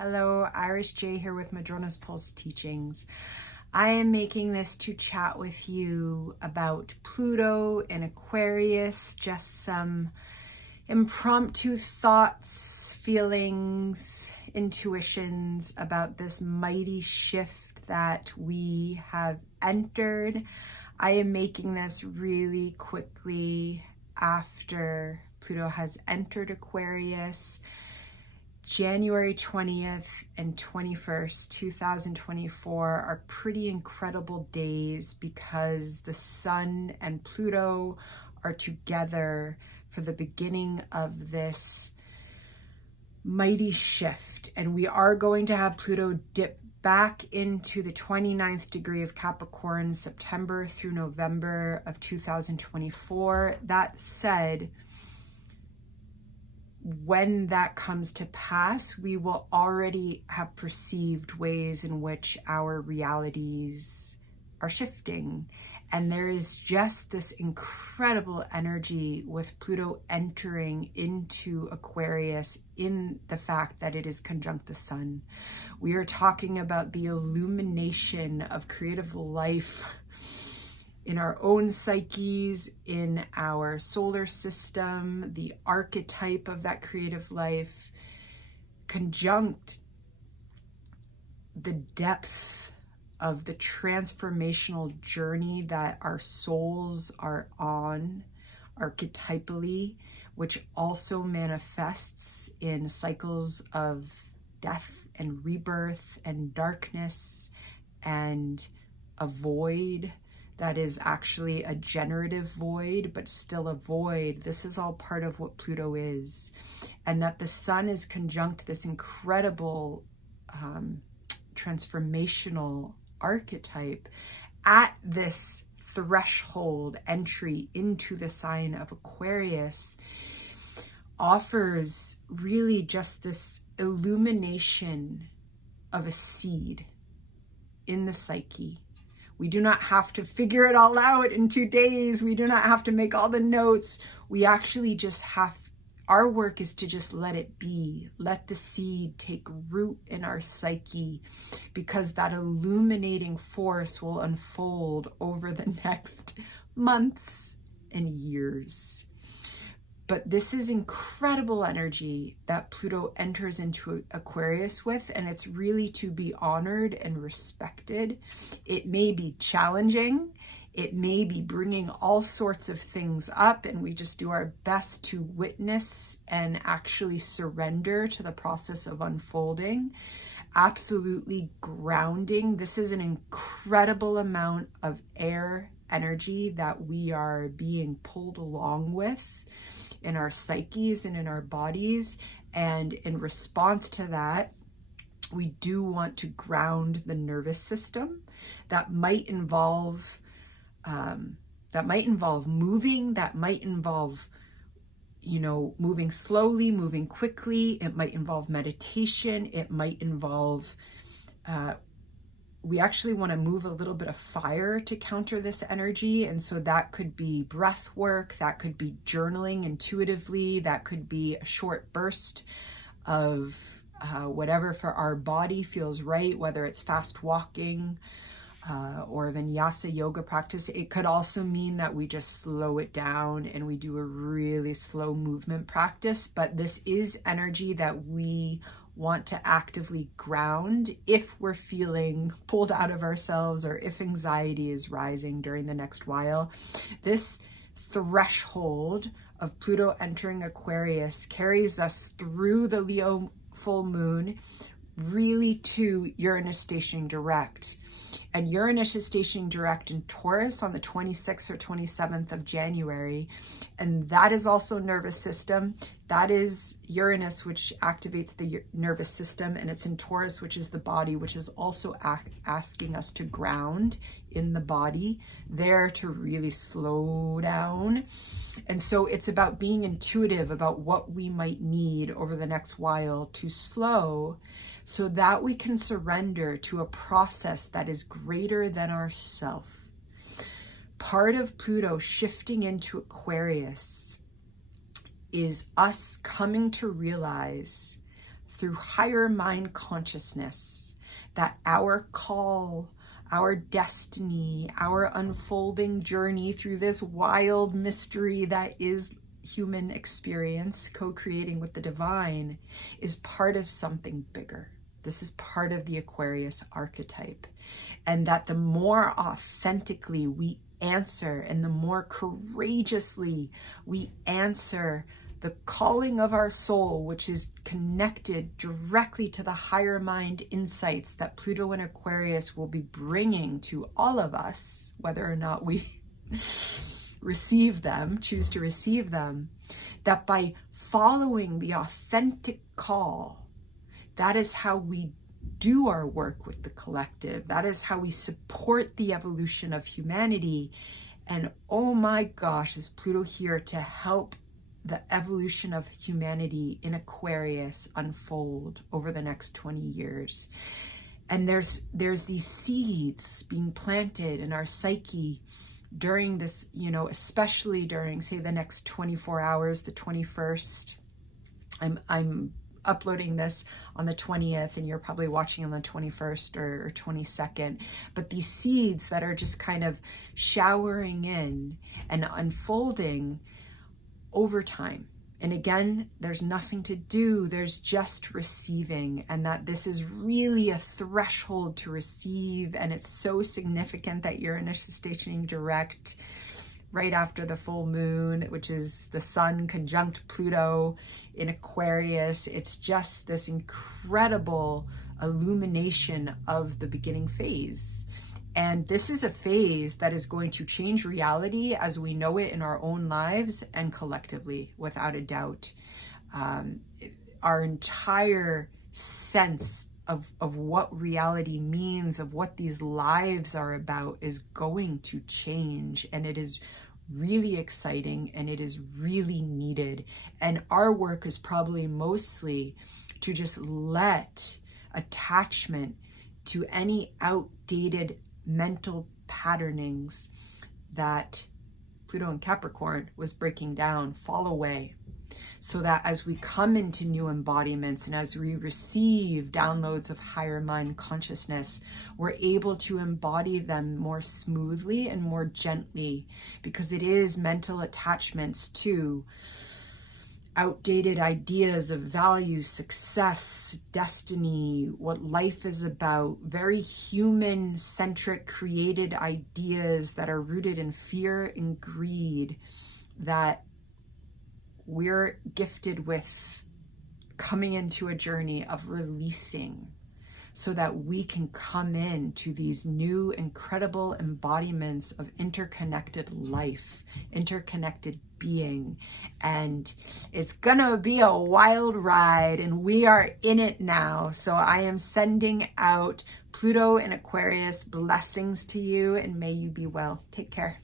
Hello, Iris J here with Madrona's Pulse Teachings. I am making this to chat with you about Pluto and Aquarius, just some impromptu thoughts, feelings, intuitions about this mighty shift that we have entered. I am making this really quickly after Pluto has entered Aquarius. January 20th and 21st, 2024 are pretty incredible days because the Sun and Pluto are together for the beginning of this mighty shift. And we are going to have Pluto dip back into the 29th degree of Capricorn, September through November of 2024. That said, when that comes to pass, we will already have perceived ways in which our realities are shifting. And there is just this incredible energy with Pluto entering into Aquarius in the fact that it is conjunct the Sun. We are talking about the illumination of creative life in our own psyches, in our solar system, the archetype of that creative life, conjunct the depth of the transformational journey that our souls are on archetypally, which also manifests in cycles of death and rebirth and darkness and a void that is actually a generative void, but still a void. This is all part of what Pluto is. And that the Sun is conjunct this incredible transformational archetype at this threshold entry into the sign of Aquarius offers really just this illumination of a seed in the psyche. We do not have to figure it all out in 2 days. We do not have to make all the notes. We actually just have, our work is to just let it be. Let the seed take root in our psyche, because that illuminating force will unfold over the next months and years. But this is incredible energy that Pluto enters into Aquarius with, and it's really to be honored and respected. It may be challenging. It may be bringing all sorts of things up, and we just do our best to witness and actually surrender to the process of unfolding. Absolutely grounding. This is an incredible amount of air energy that we are being pulled along with in our psyches and in our bodies. And in response to that, we do want to ground the nervous system. That might involve moving, that might involve, moving slowly, moving quickly. It might involve meditation. It might involve, we actually want to move a little bit of fire to counter this energy. And so that could be breath work, that could be journaling intuitively, that could be a short burst of whatever for our body feels right, whether it's fast walking or a vinyasa yoga practice. It could also mean that we just slow it down and we do a really slow movement practice. But this is energy that we want to actively ground if we're feeling pulled out of ourselves or if anxiety is rising during the next while. This threshold of Pluto entering Aquarius carries us through the Leo full moon really to Uranus stationing direct. And Uranus is stationing direct in Taurus on the 26th or 27th of January. And that is also nervous system. That is Uranus, which activates the nervous system. And it's in Taurus, which is the body, which is also asking us to ground in the body, there to really slow down. And so it's about being intuitive about what we might need over the next while to slow, so that we can surrender to a process that is greater than ourself. Part of Pluto shifting into Aquarius is us coming to realize through higher mind consciousness, that our call, our destiny, our unfolding journey through this wild mystery that is human experience, co-creating with the divine, is part of something bigger. This is part of the Aquarius archetype. And that the more authentically we answer and the more courageously we answer the calling of our soul, which is connected directly to the higher mind insights that Pluto and Aquarius will be bringing to all of us, whether or not we receive them, choose to receive them, that by following the authentic call, that is how we do our work with the collective. That is how we support the evolution of humanity. And oh my gosh, is Pluto here to help the evolution of humanity in Aquarius unfold over the next 20 years. And there's these seeds being planted in our psyche during this, especially during, say, the next 24 hours, the 21st. I'm uploading this on the 20th and you're probably watching on the 21st or 22nd, but these seeds that are just kind of showering in and unfolding over time. And again, there's nothing to do, there's just receiving, and that this is really a threshold to receive. And it's so significant that Uranus is stationing direct right after the full moon, which is the sun conjunct Pluto in Aquarius. It's just this incredible illumination of the beginning phase. And this is a phase that is going to change reality as we know it in our own lives and collectively, without a doubt. Our entire sense of what reality means, of what these lives are about, is going to change. And it is really exciting and it is really needed. And our work is probably mostly to just let attachment to any outdated mental patternings that Pluto in Capricorn was breaking down fall away, so that as we come into new embodiments and as we receive downloads of higher mind consciousness, we're able to embody them more smoothly and more gently, because it is mental attachments to outdated ideas of value, success, destiny, what life is about, very human-centric created ideas that are rooted in fear and greed, that we're gifted with coming into a journey of releasing, so that we can come into these new incredible embodiments of interconnected life, interconnected being. And it's gonna be a wild ride, and we are in it now. So I am sending out Pluto and Aquarius blessings to you, and may you be well. Take care.